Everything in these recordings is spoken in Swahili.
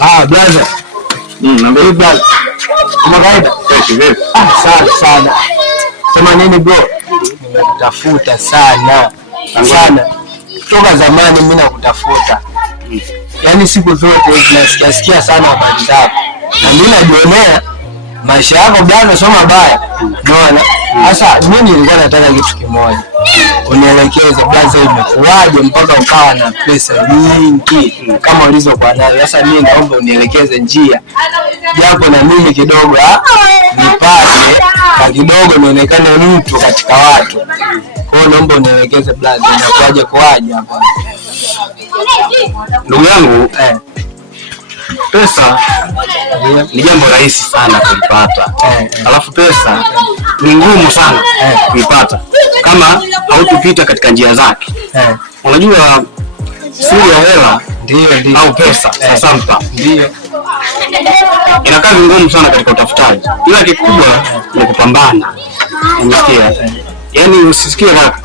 Brother. Naambia brother. Kama kawaida. Sana. Sema nini bro? Nimekutafuta sana. Toka zamani mimi nakutafuta. Yaani siku zote nasikia sana habari zako. Na mimi najionea maisha yako bwana sio mabaya. Unaona? Sasa mimi nilikuwa nataka kitu kimoja. Unielekeze blaza, imekuwaje mpaka ukawa na pesa nyingi kama ulizokuwa nazo? Sasa mimi naomba unielekeze njia. Japo na mimi kidogo nipate na kidogo nionekane mtu katika watu. Kwa hiyo naomba unielekeze blaza, inakuwaje hapa? Ndugu yangu, pesa ni jambo rahisi sana kulipata. Alafu pesa ni ngumu sana kuipata kama hautupita katika njia zake. Unajua siri ya hela ndio au pesa sasa ndio ina kazi ngumu sana katika utafutaji, ila kikubwa ni kupambana. Unasikia? Yaani usisikie kaka,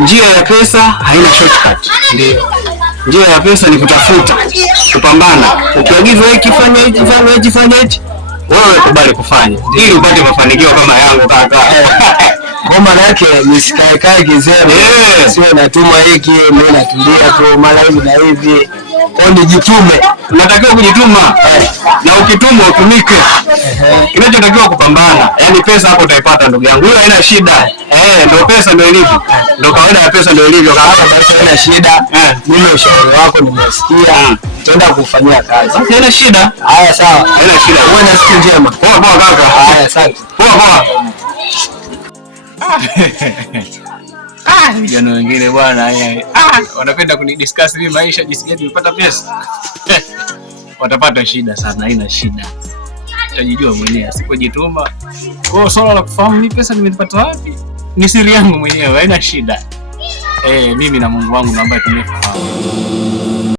njia ya pesa haina shortcut. Ndio njia ya pesa ni kutafuta, kupambana. Ukiagizwa hiki fanya hichi, wewe kubali kufanya ili upate mafanikio kama yangu kaka. Kwa maana yake nisikae kizembe. Sio natuma hiki mimi natulia tu mara hivi na hivi. Kwa nijitume. Unatakiwa kujituma. Na ukituma utumike. Kinachotakiwa kupambana. Yaani pesa hapo utaipata ndugu yangu. Hiyo haina shida. Ndio pesa ndio ilivyo. Ndio kawaida ya pesa ndio ilivyo kaka. Haina shida. Mimi ushauri wako nimesikia. Tutaenda kufanyia kazi. Haina shida. Haya sawa. Haina shida. Uwe na siku njema. Poa kaka. Haya asante. Poa. Vijana wengine bwana wanapenda kunidiscuss mimi maisha jinsi gani nipata pesa. Watapata shida sana, haina shida. Utajijua mwenyewe asipojituma. Kwa swala la kufahamu mimi pesa nimepata wapi ni siri yangu mwenyewe, haina shida. Mimi na Mungu wangu naomba tumefahamu.